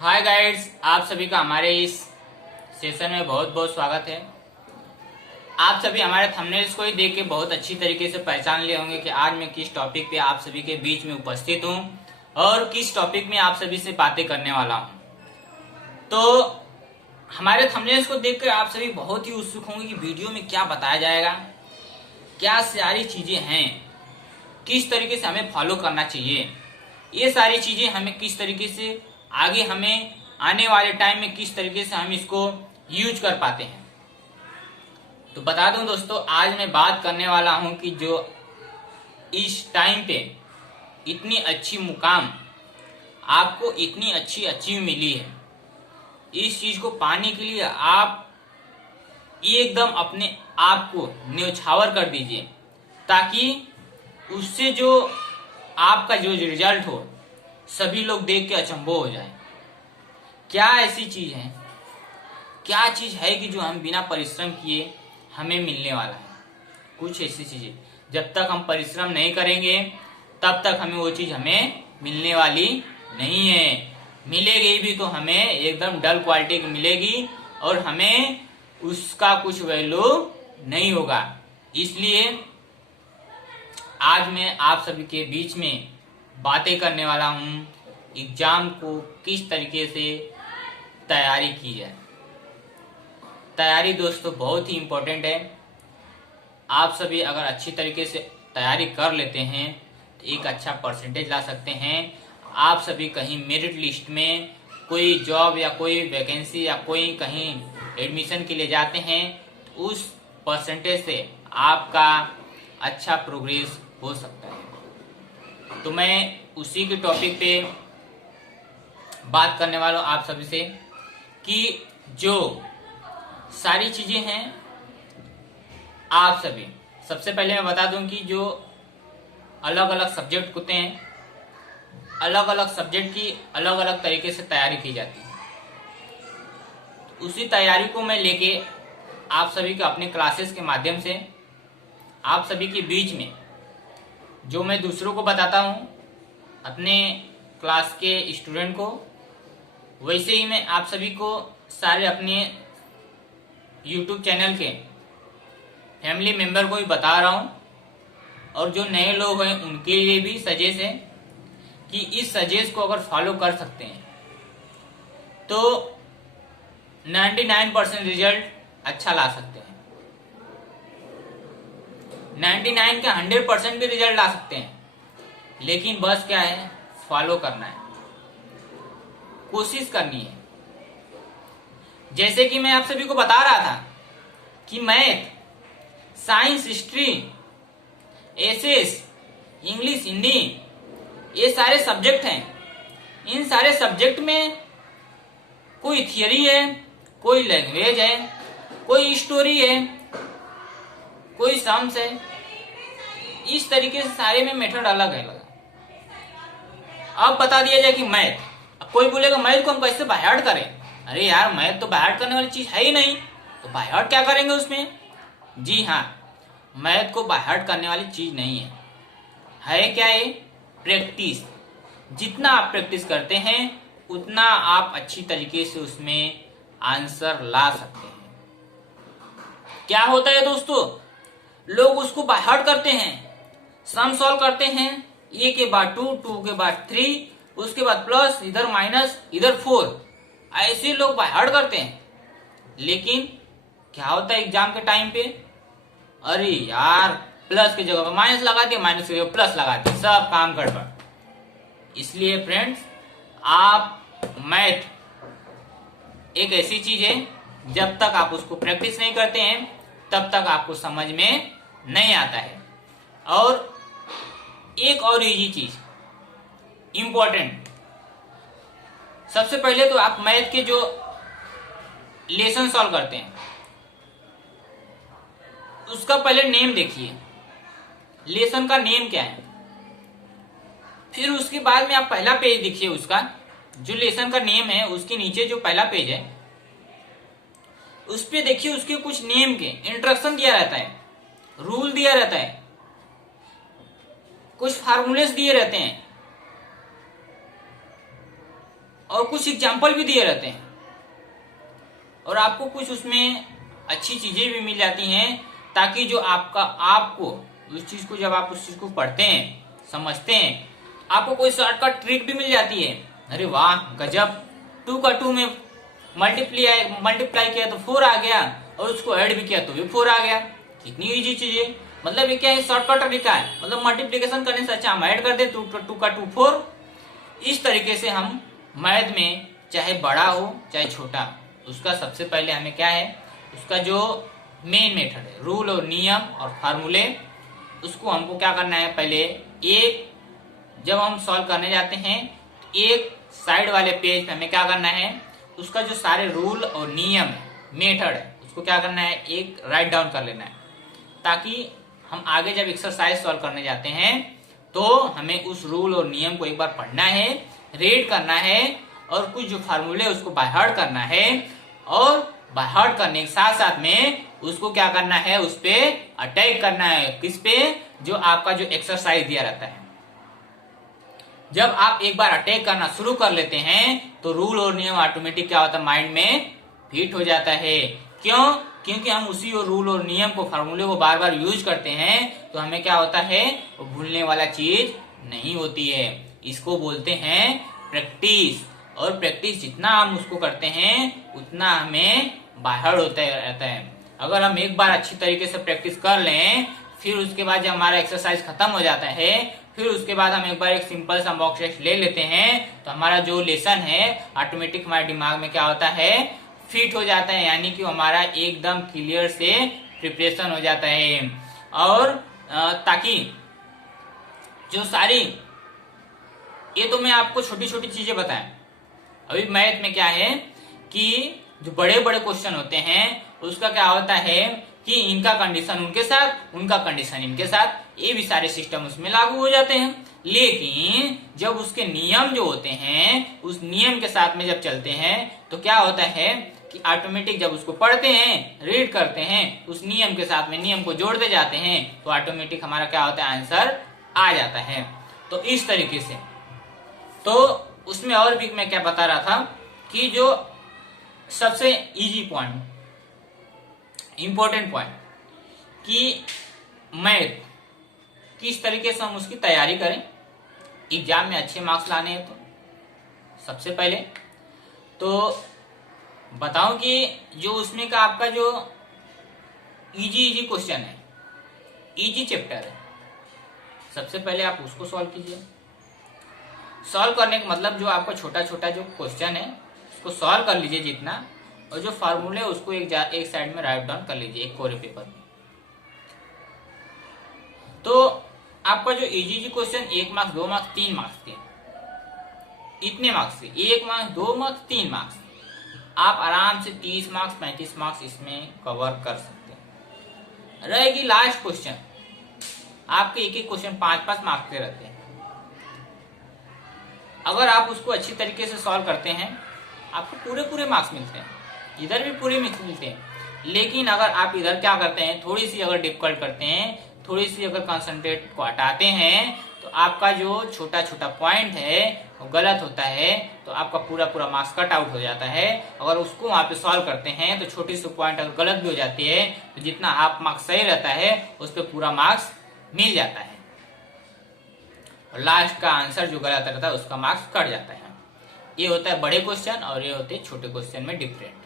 हाय guides, आप सभी का हमारे इस सेशन में बहुत बहुत स्वागत है। आप सभी हमारे थंबनेल्स को ही देख के बहुत अच्छी तरीके से पहचान लिए होंगे कि आज मैं किस टॉपिक पे आप सभी के बीच में उपस्थित हूँ और किस टॉपिक में आप सभी से बातें करने वाला हूँ। तो हमारे थंबनेल्स को देखकर आप सभी बहुत ही उत्सुक होंगे कि वीडियो में क्या बताया जाएगा, क्या सारी चीजें हैं, किस तरीके से हमें फॉलो करना चाहिए, ये सारी चीजें हमें किस तरीके से आगे हमें आने वाले टाइम में किस तरीके से हम इसको यूज कर पाते हैं। तो बता दूं दोस्तों, आज मैं बात करने वाला हूं कि जो इस टाइम पे इतनी अच्छी मुकाम आपको इतनी अच्छी अचीव मिली है, इस चीज को पाने के लिए आप एकदम अपने आप को न्यौछावर कर दीजिए, ताकि उससे जो आपका जो रिजल्ट हो सभी लोग देख के अचंभो हो जाए। क्या ऐसी चीज है, क्या चीज है कि जो हम बिना परिश्रम किए हमें मिलने वाला है। कुछ ऐसी चीजें जब तक हम परिश्रम नहीं करेंगे तब तक हमें वो चीज हमें मिलने वाली नहीं है। मिलेगी भी तो हमें एकदम डल क्वालिटी की मिलेगी और हमें उसका कुछ वैल्यू नहीं होगा। इसलिए आज मैं आप सभी के बीच में बातें करने वाला हूं एग्जाम को किस तरीके से तैयारी की जाए। तैयारी दोस्तों बहुत ही इम्पोर्टेंट है। आप सभी अगर अच्छी तरीके से तैयारी कर लेते हैं तो एक अच्छा परसेंटेज ला सकते हैं। आप सभी कहीं मेरिट लिस्ट में कोई जॉब या कोई वैकेंसी या कोई कहीं एडमिशन के लिए जाते हैं तो उस परसेंटेज से आपका अच्छा प्रोग्रेस हो सकता है। तो मैं उसी के टॉपिक पे बात करने वाला हूँ आप सभी से कि जो सारी चीजें हैं आप सभी, सबसे पहले मैं बता दूं कि जो अलग अलग सब्जेक्ट होते हैं, अलग अलग सब्जेक्ट की अलग अलग तरीके से तैयारी की जाती है। उसी तैयारी को मैं लेके आप सभी के अपने क्लासेस के माध्यम से आप सभी के बीच में जो मैं दूसरों को बताता हूँ अपने क्लास के स्टूडेंट को, वैसे ही मैं आप सभी को सारे अपने YouTube चैनल के फैमिली मेंबर को भी बता रहा हूँ। और जो नए लोग हैं उनके लिए भी सजेस्ट है कि इस सजेस्ट को अगर फॉलो कर सकते हैं तो 99% रिजल्ट अच्छा ला सकते हैं। 99 का 100% भी रिजल्ट ला सकते हैं, लेकिन बस क्या है, फॉलो करना है, कोशिश करनी है। जैसे कि मैं आप सभी को बता रहा था कि math, science, history, SS, English, Hindi, ये सारे सब्जेक्ट हैं। इन सारे सब्जेक्ट में कोई थियरी है, कोई लैंग्वेज है, कोई स्टोरी है, कोई सम्स है। इस तरीके से सारे में मेथड अलग है। अब बता दिया जाए कि मैथ, अब कोई बोलेगा मैथ को हम कैसे बाय हार्ट करें। अरे यार, मैथ तो बाय हार्ट करने वाली चीज है ही नहीं, तो बाय हार्ट क्या करेंगे उसमें। जी हाँ, मैथ को बाय हार्ट करने वाली चीज नहीं है क्या है, प्रैक्टिस। जितना आप प्रैक्टिस करते हैं उतना आप अच्छी तरीके से उसमें आंसर ला सकते हैं। क्या होता है दोस्तों, लोग उसको बाय हार्ट करते हैं, सम सॉल्व करते हैं, ए के बाद 2, 2 के बाद 3, उसके बाद प्लस, इधर माइनस, इधर 4, ऐसे लोग बाय हार्ट करते हैं। लेकिन क्या होता है एग्जाम के टाइम पे, अरे यार प्लस की जगह पर माइनस लगा दिया, माइनस की जगह प्लस लगा दिया, सब काम गड़बड़। इसलिए फ्रेंड्स, आप मैथ एक ऐसी चीज है, जब तक आप उसको प्रैक्टिस नहीं करते हैं तब तक आपको समझ में नहीं आता है। और एक और इजी चीज इंपॉर्टेंट, सबसे पहले तो आप मैथ के जो लेसन सॉल्व करते हैं उसका पहले नेम देखिए, लेसन का नेम क्या है। फिर उसके बाद में आप पहला पेज देखिए, उसका जो लेसन का नेम है उसके नीचे जो पहला पेज है उस पे देखिए उसके कुछ नेम के इंस्ट्रक्शन दिया रहता है, रूल दिया रहता है, कुछ फार्मूलेस दिए रहते हैं। और कुछ एग्जाम्पल भी दिए रहते हैं और आपको कुछ उसमें अच्छी चीजें भी मिल जाती हैं, ताकि जो आपको उस चीज को, जब आप उस चीज को पढ़ते हैं, समझते हैं, आपको कोई शॉर्टकट ट्रिक भी मिल जाती है। अरे वाह गजब, 2 का 2 में मल्टीप्लाई किया तो 4 आ गया, और उसको ऐड भी किया तो भी 4 आ गया। कितनी इजी चीज है। मतलब ये क्या है, शॉर्टकट तरीका है। मतलब मल्टीप्लीकेशन करने से अच्छा हम ऐड कर दे, 2 का 2 4। इस तरीके से हम मैथ में चाहे बड़ा हो चाहे छोटा, उसका सबसे पहले हमें क्या है, उसका जो मेन मेथड है, रूल और नियम और फार्मूले, उसको हमको क्या करना है। पहले एक, जब हम सॉल्व करने जाते हैं, एक साइड वाले पेज पे हमें क्या करना है, उसका जो सारे रूल और नियम है, मेथड है, उसको क्या करना है, एक राइट डाउन कर लेना है, ताकि हम आगे जब एक्सरसाइज सॉल्व करने जाते हैं तो हमें उस रूल और नियम को एक बार पढ़ना है, रीड करना है, और कुछ जो फार्मूले उसको बाय हार्ट करना है, और बाय हार्ट करने के साथ साथ में उसको क्या करना है, उस पे अटैक करना है। किस पे, जो आपका जो एक्सरसाइज दिया रहता है। जब आप एक बार अटैक करना शुरू कर लेते हैं तो रूल और नियम ऑटोमेटिक क्या होता है, माइंड में फिट हो जाता है। क्यों? क्योंकि हम उसी और रूल और नियम को, फार्मूले को बार बार यूज करते हैं, तो हमें क्या होता है, वो भूलने वाला चीज नहीं होती है। इसको बोलते हैं प्रैक्टिस। और प्रैक्टिस जितना हम उसको करते हैं उतना हमें बाहर होता रहता है। अगर हम एक बार अच्छी तरीके से प्रैक्टिस कर लें, फिर उसके बाद जब हमारा एक्सरसाइज खत्म हो जाता है, फिर उसके बाद हम एक बार एक सिंपल सा मॉक टेस्ट ले लेते हैं, तो हमारा जो लेसन है ऑटोमेटिक हमारे दिमाग में क्या होता है, फिट हो जाता है। यानी कि हमारा एकदम क्लियर से प्रिपरेशन हो जाता है। और ताकि जो सारी, ये तो मैं आपको छोटी छोटी चीजें बताएं। अभी मैथ में क्या है कि जो बड़े बड़े क्वेश्चन होते हैं उसका क्या होता है कि इनका कंडीशन उनके साथ, उनका कंडीशन इनके साथ, ये भी सारे सिस्टम उसमें लागू हो जाते हैं। लेकिन जब उसके नियम जो होते हैं, उस नियम के साथ में जब चलते हैं, तो क्या होता है कि ऑटोमेटिक जब उसको पढ़ते हैं, रीड करते हैं, उस नियम के साथ में नियम को जोड़ते जाते हैं, तो ऑटोमेटिक हमारा क्या होता है, आंसर आ जाता है। तो इस तरीके से, तो उसमें और भी मैं क्या बता रहा था कि जो सबसे इजी पॉइंट, इंपॉर्टेंट पॉइंट, कि मैथ किस तरीके से हम उसकी तैयारी करें एग्जाम में अच्छे मार्क्स लाने हैं। तो सबसे पहले तो बताऊं कि जो उसमें का आपका जो इजी क्वेश्चन है, इजी चैप्टर है, सबसे पहले आप उसको सॉल्व कीजिए। सॉल्व करने का मतलब जो आपका छोटा छोटा जो क्वेश्चन है उसको सॉल्व कर लीजिए जितना, और जो फार्मूले है उसको एक साइड में राइट डाउन कर लीजिए एक कोरे पेपर में। तो आपका जो easy question 1 marks, 2 marks, 3 marks के, इतने मार्क्स से 1 मार्क्स, 2 मार्क्स, 3 मार्क्स, आप आराम से 30 मार्क्स, 35 मार्क्स इसमें कवर कर सकते हैं। रहेगी लास्ट क्वेश्चन, आपके एक एक क्वेश्चन 5-5 मार्क्स के रहते हैं। अगर आप उसको अच्छी तरीके से सॉल्व करते हैं, आपको पूरे मार्क्स मिलते हैं, इधर भी पूरे मिलते हैं। लेकिन अगर आप इधर क्या करते हैं, थोड़ी सी अगर डिफिकल्ट करते हैं, थोड़ी सी अगर कंसंट्रेट को हटाते हैं, तो आपका जो छोटा छोटा पॉइंट है वो गलत होता है, तो आपका पूरा मार्क्स कट आउट हो जाता है। अगर उसको वहां पे सॉल्व करते हैं तो छोटी सी पॉइंट अगर गलत भी हो जाती है, तो जितना हाफ मार्क्स सही रहता है उस पर पूरा मार्क्स मिल जाता है, और लास्ट का आंसर जो गलत रहता है उसका मार्क्स कट जाता है। ये होता है बड़े क्वेश्चन और ये होते हैं छोटे क्वेश्चन में डिफरेंट।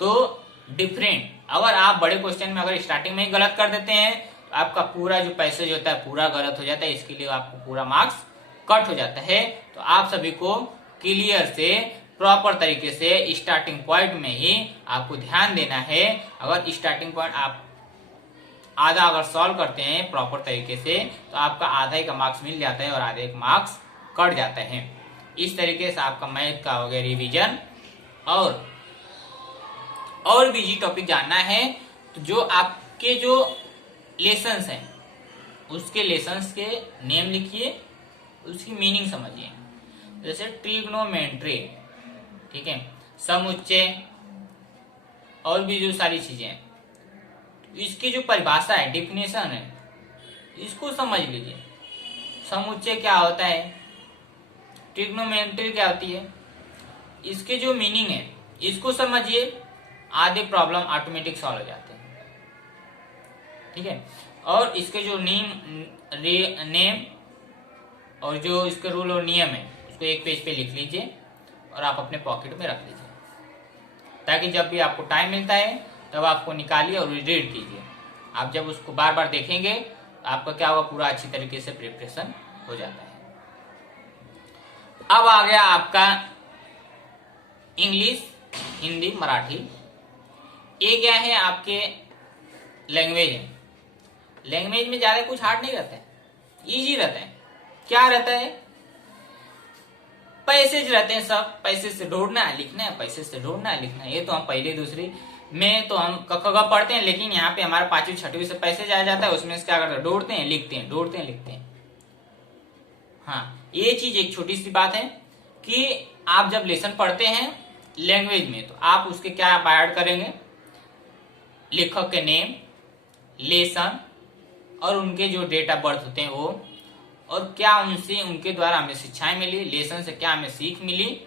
तो डिफरेंट, अगर आप बड़े क्वेश्चन में अगर स्टार्टिंग में ही गलत कर देते हैं, तो आपका पूरा जो पैसेज होता है पूरा गलत हो जाता है, इसके लिए आपको पूरा मार्क्स कट हो जाता है। तो आप सभी को क्लियर से प्रॉपर तरीके से स्टार्टिंग पॉइंट में ही आपको ध्यान देना है। अगर स्टार्टिंग पॉइंट आप आधा अगर सॉल्व करते हैं प्रॉपर तरीके से, तो आपका आधा ही का मार्क्स मिल जाता है और आधे का मार्क्स कट जाता है। इस तरीके से आपका मैथ का हो गया रिवीजन। और भी जी टॉपिक जानना है तो जो आपके जो लेसन्स हैं उसके लेसन्स के नेम लिखिए, उसकी मीनिंग समझिए। जैसे ट्रिग्नोमेट्री, ठीक है, समुच्चय और भी जो सारी चीजें हैं, इसकी जो परिभाषा है, डिफिनेशन है, इसको समझ लीजिए। समुच्चय क्या होता है, ट्रिग्नोमेट्री क्या होती है, इसके जो मीनिंग है इसको समझिए, आधे प्रॉब्लम ऑटोमेटिक सॉल्व हो जाते हैं। ठीक है, और इसके जो नेम और जो इसके रूल और नियम है उसको एक पेज पे लिख लीजिए और आप अपने पॉकेट में रख लीजिए, ताकि जब भी आपको टाइम मिलता है तब आपको निकालिए और रीड कीजिए। आप जब उसको बार बार देखेंगे तो आपका क्या होगा, पूरा अच्छी तरीके से प्रिपरेशन हो जाता है। अब आ गया आपका इंग्लिश, हिंदी, मराठी। ये क्या है, आपके लैंग्वेज है। लैंग्वेज में ज्यादा कुछ हार्ड नहीं रहता है, इजी रहता है। क्या रहता है, पैसेज रहते हैं सब, पैसे से ढूंढना है लिखना है, पैसे से ढूंढना है लिखना है। ये तो हम पहले दूसरी में तो हम क ख ग पढ़ते हैं, लेकिन यहाँ पे हमारा 5वीं 6वीं से पैसेज आ जाता है, उसमें से क्या करते हैं, ढूंढते हैं लिखते हैं, ढूंढते हैं लिखते हैं। हाँ, ये चीज एक छोटी सी बात है कि आप जब लेसन पढ़ते हैं लैंग्वेज में तो आप उसके क्या ऐड करेंगे, लेखक के नेम, लेसन और उनके जो डेट ऑफ बर्थ होते हैं वो, और क्या उनसे उनके द्वारा हमें शिक्षाएं मिली, लेसन से क्या हमें सीख मिली,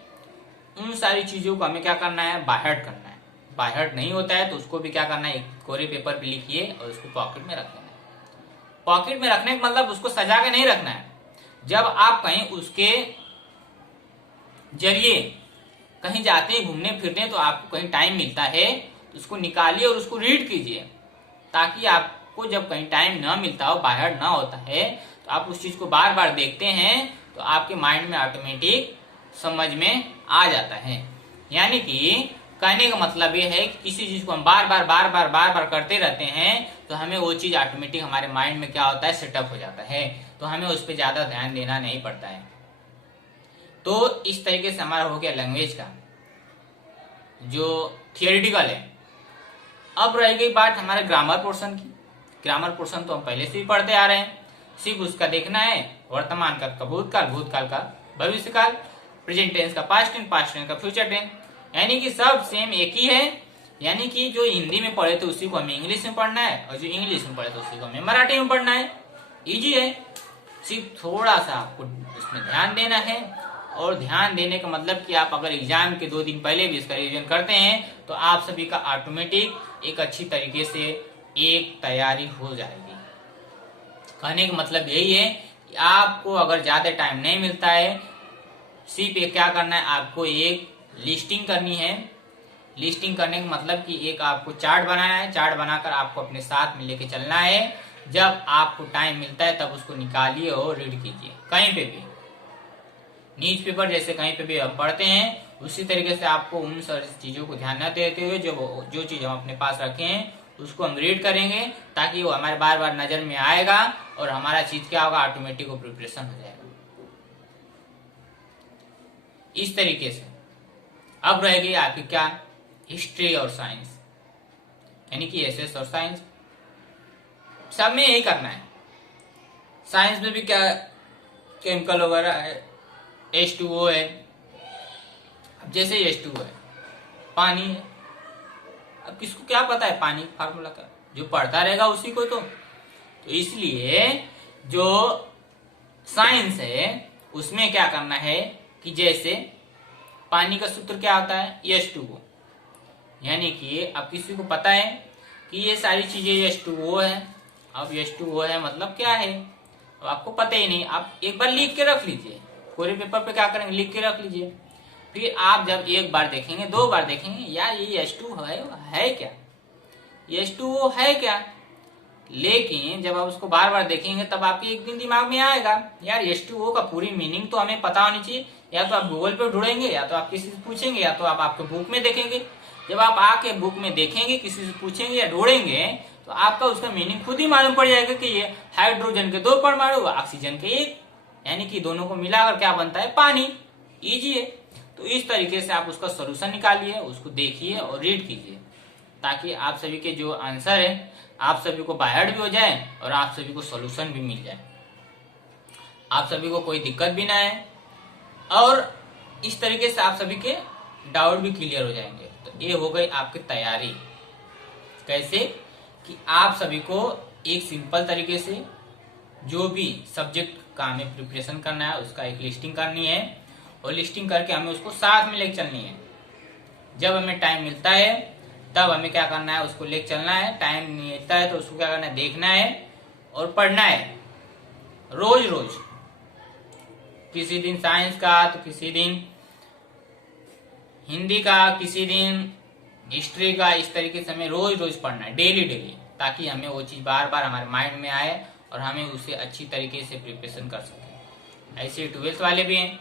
उन सारी चीजों को हमें क्या करना है, बायहर्ट करना है। बायहर्ट नहीं होता है तो उसको भी क्या करना है, एक कोरे पेपर पे लिखिए और उसको पॉकेट में रख लेना है। पॉकेट में रखने का मतलब उसको सजा के नहीं रखना है। जब आप कहीं उसके जरिए कहीं जाते हैं घूमने फिरने तो आपको कहीं टाइम मिलता है तो उसको निकालिए और उसको रीड कीजिए, ताकि आपको जब कहीं टाइम ना मिलता हो, बाहर ना होता है, तो आप उस चीज को बार बार देखते हैं तो आपके माइंड में ऑटोमेटिक समझ में आ जाता है। यानी कि कहने का मतलब ये है कि किसी चीज को हम बार बार करते रहते हैं तो हमें वो चीज ऑटोमेटिक हमारे माइंड में क्या होता है, सेटअप हो जाता है, तो हमें उस पर ज्यादा ध्यान देना नहीं पड़ता है। तो इस तरीके से हमारा हो गया लैंग्वेज का जो थियोरिटिकल है। अब रह गई बात हमारे ग्रामर पोर्शन की। ग्रामर पोर्शन तो हम पहले से ही पढ़ते आ रहे हैं, सिर्फ उसका देखना है वर्तमान काल का भूतकाल, भूतकाल का भविष्यकाल, प्रेजेंट टेंस का पास्ट टेंस, पास्ट टेंस का फ्यूचर टेंस, यानी कि सब सेम एक ही है। यानी कि जो हिंदी में पढ़े थे उसी को हमें इंग्लिश में पढ़ना है और जो इंग्लिश में पढ़े थे उसी को हमें मराठी में पढ़ना है। इजी है, सिर्फ थोड़ा सा आपको उसमें ध्यान देना है। और ध्यान देने का मतलब कि आप अगर एग्जाम के 2 दिन पहले भी इसका रिवीजन करते हैं तो आप सभी का ऑटोमेटिक एक अच्छी तरीके से एक तैयारी हो जाएगी। कहने का मतलब यही है कि आपको अगर ज्यादा टाइम नहीं मिलता है, सिर्फ एक क्या करना है, आपको एक लिस्टिंग करनी है। लिस्टिंग करने का मतलब कि एक आपको चार्ट बनाना है, चार्ट बनाकर आपको अपने साथ में लेके चलना है। जब आपको टाइम मिलता है तब उसको निकालिए और रीड कीजिए। कहीं पे भी न्यूज पेपर जैसे कहीं पे भी हम पढ़ते हैं उसी तरीके से आपको उन सारी चीजों को ध्यान न देते हुए जो चीज हम अपने पास रखे हैं उसको हम रीड करेंगे, ताकि वो हमारे बार बार नजर में आएगा और हमारा चीज क्या होगा, ऑटोमेटिक वो प्रिपरेशन हो जाएगा। इस तरीके से अब रह गई आपकी क्या, हिस्ट्री और साइंस, यानी कि एसएस और साइंस। सब में यही करना है। साइंस में भी क्या केमिकल वगैरह है, H2O है। अब जैसे H2O है, पानी है। अब किसको क्या पता है पानी फार्मूला का, जो पढ़ता रहेगा उसी को तो इसलिए जो साइंस है उसमें क्या करना है कि जैसे पानी का सूत्र क्या होता है, H2O। यानी कि अब किसी को पता है कि ये सारी चीजें H2O है। अब H2O है मतलब क्या है, अब आपको पता ही नहीं, आप एक बार लिख के रख लीजिए, कोरे पेपर पे क्या करेंगे, लिख के रख लीजिए। फिर आप जब एक बार देखेंगे, 2 बार देखेंगे, यार ये H2 है क्या, H2O है क्या, लेकिन जब आप उसको बार बार देखेंगे तब आपके एक दिन दिमाग में आएगा, यार H2O का पूरी मीनिंग तो हमें पता होनी चाहिए। या तो आप गूगल पे ढूंढेंगे, या तो आप किसी से पूछेंगे, या तो आप आपके बुक में देखेंगे। जब आप आके बुक में देखेंगे, किसी से पूछेंगे या ढूंढेंगे, तो आपका उसका मीनिंग खुद ही मालूम पड़ जाएगा कि ये हाइड्रोजन के 2 परमाणु, ऑक्सीजन के 1, यानी कि दोनों को मिलाकर क्या बनता है, पानी। इजी है। तो इस तरीके से आप उसका सोल्यूशन निकालिए, उसको देखिए और रीड कीजिए, ताकि आप सभी के जो आंसर है आप सभी को बायहर्ट भी हो जाए और आप सभी को सोल्यूशन भी मिल जाए, आप सभी को कोई दिक्कत भी ना है, और इस तरीके से आप सभी के डाउट भी क्लियर हो जाएंगे। तो ये हो गई आपकी तैयारी। कैसे कि आप सभी को एक सिंपल तरीके से जो भी सब्जेक्ट का हमें प्रिपरेशन करना है उसका एक लिस्टिंग करनी है, और लिस्टिंग करके हमें उसको साथ में लेके चलनी है। जब हमें टाइम मिलता है तब हमें क्या करना है, उसको लेके चलना है। टाइम नहीं मिलता है तो उसको क्या करना है, देखना है और पढ़ना है रोज रोज। किसी दिन साइंस का तो किसी दिन हिंदी का, किसी दिन हिस्ट्री का। इस तरीके से हमें रोज रोज पढ़ना है, डेली डेली, ताकि हमें वो चीज बार बार हमारे माइंड में आए और हमें उसे अच्छी तरीके से प्रिपरेशन कर सके। ऐसे 12th वाले भी हैं।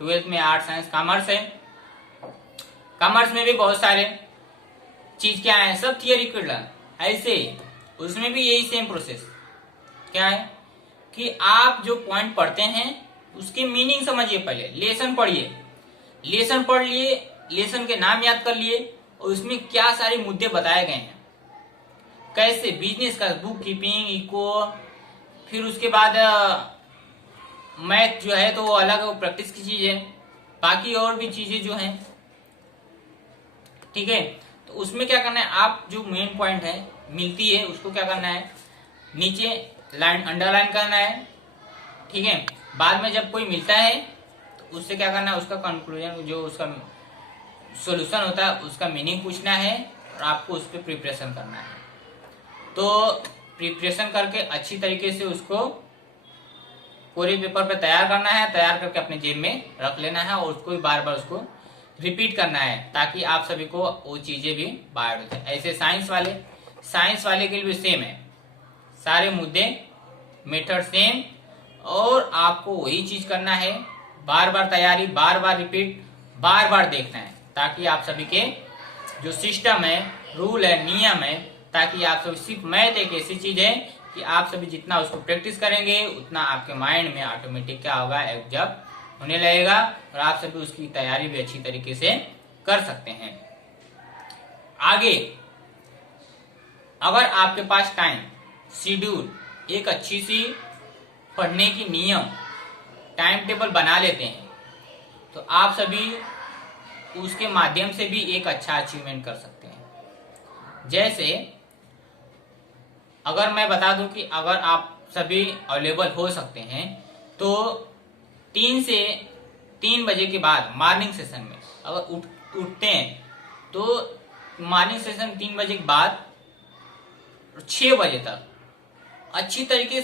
12th में आर्ट साइंस कॉमर्स है। कॉमर्स में भी बहुत सारे चीज क्या है, सब थियरी क्वेश्चन। ऐसे उसमें भी यही सेम प्रोसेस क्या है कि आप जो पॉइंट पढ़ते हैं उसकी मीनिंग समझिए। पहले लेसन पढ़िए, लेसन पढ़ लिए, लेसन के नाम याद कर लिए और उसमें क्या सारे मुद्दे बताए गए हैं, कैसे बिजनेस का, बुक कीपिंग, इको, फिर उसके बाद मैथ जो है तो वो अलग वो प्रैक्टिस की चीज है, बाकी और भी चीजें जो हैं, ठीक है। तो उसमें क्या करना है, आप जो मेन पॉइंट है मिलती है उसको क्या करना है, नीचे लाइन अंडरलाइन करना है, ठीक है। बाद में जब कोई मिलता है तो उससे क्या करना है, उसका कंक्लूजन, जो उसका सॉल्यूशन होता है उसका मीनिंग पूछना है और आपको उस पर प्रिपरेशन करना है। तो प्रिपरेशन करके अच्छी तरीके से उसको पूरे पेपर पे तैयार करना है, तैयार करके अपने जेब में रख लेना है और उसको बार बार उसको रिपीट करना है, ताकि आप सभी को वो चीजें भी बाहर हो जाए। ऐसे साइंस वाले के लिए सेम है, सारे मुद्दे, मेथड सेम, और आपको वही चीज करना है, बार बार तैयारी, बार बार रिपीट, बार बार देखना है, ताकि आप सभी के जो सिस्टम है, रूल है, नियम है, ताकि आप सभी, सिर्फ मैथ एक ऐसी चीज है कि आप सभी जितना उसको प्रैक्टिस करेंगे उतना आपके माइंड में ऑटोमेटिक क्या होगा, एब्जॉर्ब होने लगेगा और आप सभी उसकी तैयारी भी अच्छी तरीके से कर सकते हैं। आगे अगर आपके पास टाइम, शेड्यूल, एक अच्छी सी पढ़ने की नियम, टाइम टेबल बना लेते हैं तो आप सभी उसके माध्यम से भी एक अच्छा अचीवमेंट कर सकते हैं। जैसे अगर मैं बता दूं कि अगर आप सभी अवेलेबल हो सकते हैं तो 3 बजे के बाद मॉर्निंग सेशन में अगर उठते हैं तो मॉर्निंग सेशन 3 बजे के बाद 6 बजे तक अच्छी तरीके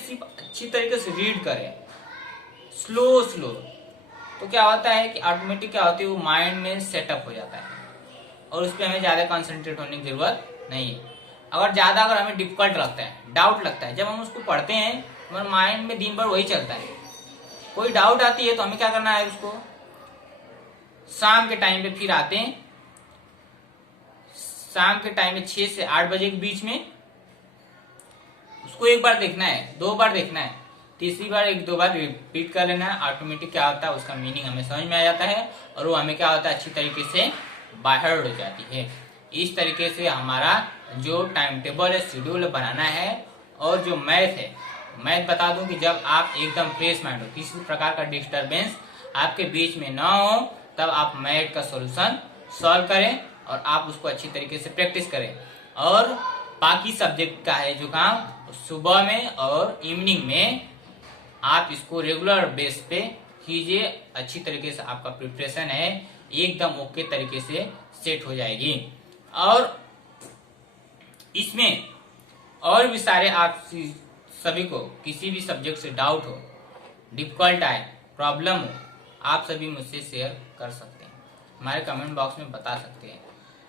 से रीड करें, स्लो। तो क्या होता है कि ऑटोमेटिक क्या होती है, वो माइंड में सेटअप हो जाता है और उस पर हमें ज्यादा कंसंट्रेट होने की जरूरत नहीं है। अगर हमें डिफिकल्ट लगता है, डाउट लगता है, जब हम उसको पढ़ते हैं हमारे माइंड में दिन भर वही चलता है, कोई डाउट आती है तो हमें क्या करना है, उसको शाम के टाइम पे फिर आते हैं, शाम के टाइम में 6 से 8 बजे के बीच में उसको एक बार देखना है, 2 बार देखना है, तीसरी बार 1-2 बार रिपीट कर लेना है। ऑटोमेटिक क्या होता है, उसका मीनिंग हमें समझ में आ जाता है और वो हमें क्या होता है, अच्छी तरीके से बाहर हो जाती है। इस तरीके से हमारा जो टाइम टेबल है, शेड्यूल बनाना है। और जो मैथ है, मैथ बता दूं कि जब आप एकदम फ्रेश माइंड हो, किसी प्रकार का डिस्टरबेंस आपके बीच में ना हो, तब आप मैथ का सॉल्यूशन सॉल्व करें और आप उसको अच्छी तरीके से प्रैक्टिस करें। और बाकी सब्जेक्ट का है जो काम, सुबह में और इवनिंग में आप इसको रेगुलर बेस पे कीजिए। अच्छी तरीके से आपका प्रिपरेशन है एकदम ओके तरीके से सेट हो जाएगी। और इसमें और भी सारे आप सभी को किसी भी सब्जेक्ट से डाउट हो, डिफिकल्ट आए, प्रॉब्लम हो, आप सभी मुझसे शेयर कर सकते हैं, हमारे कमेंट बॉक्स में बता सकते हैं।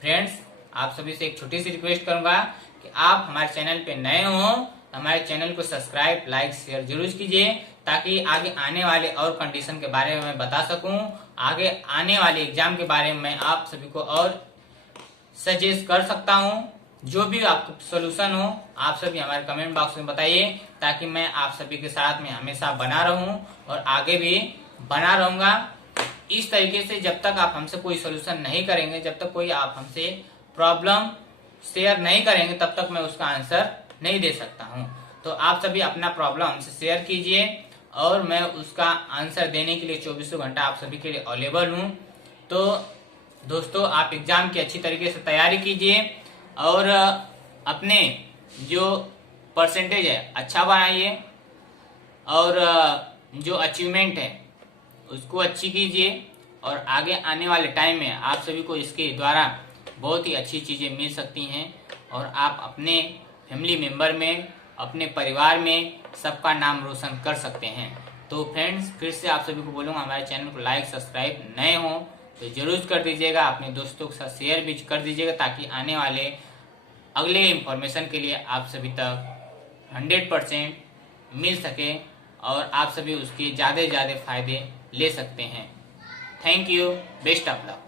फ्रेंड्स, आप सभी से एक छोटी सी रिक्वेस्ट करूंगा कि आप हमारे चैनल पे नए हो, हमारे चैनल को सब्सक्राइब, लाइक, शेयर जरूर कीजिए, ताकि आगे आने वाले और कंडीशन के बारे में मैं बता सकूं, आगे आने वाले एग्जाम के बारे में मैं आप सभी को और सजेस्ट कर सकता हूं। जो भी आपको सोल्यूशन हो आप सभी हमारे कमेंट बॉक्स में बताइए, ताकि मैं आप सभी के साथ में हमेशा बना रहूं और आगे भी बना रहूंगा। इस तरीके से जब तक आप हमसे कोई सोल्यूशन नहीं करेंगे, जब तक कोई आप हमसे प्रॉब्लम शेयर नहीं करेंगे, तब तक मैं उसका आंसर नहीं दे सकता हूं। तो आप सभी अपना प्रॉब्लम हमसे शेयर कीजिए और मैं उसका आंसर देने के लिए 24 घंटा आप सभी के लिए अवेलेबल हूं। तो दोस्तों, आप एग्जाम की अच्छी तरीके से तैयारी कीजिए और अपने जो परसेंटेज है अच्छा बनाइए और जो अचीवमेंट है उसको अच्छी कीजिए और आगे आने वाले टाइम में आप सभी को इसके द्वारा बहुत ही अच्छी चीज़ें मिल सकती हैं और आप अपने फैमिली मेंबर में, अपने परिवार में सबका नाम रोशन कर सकते हैं। तो फ्रेंड्स, फिर से आप सभी को बोलूँगा हमारे चैनल को लाइक सब्सक्राइब नए हों तो जरूर कर दीजिएगा, अपने दोस्तों के साथ शेयर भी कर दीजिएगा ताकि आने वाले अगले इंफॉर्मेशन के लिए आप सभी तक 100% मिल सके और आप सभी उसके ज़्यादा से ज़्यादा फायदे ले सकते हैं। Thank you, best of luck.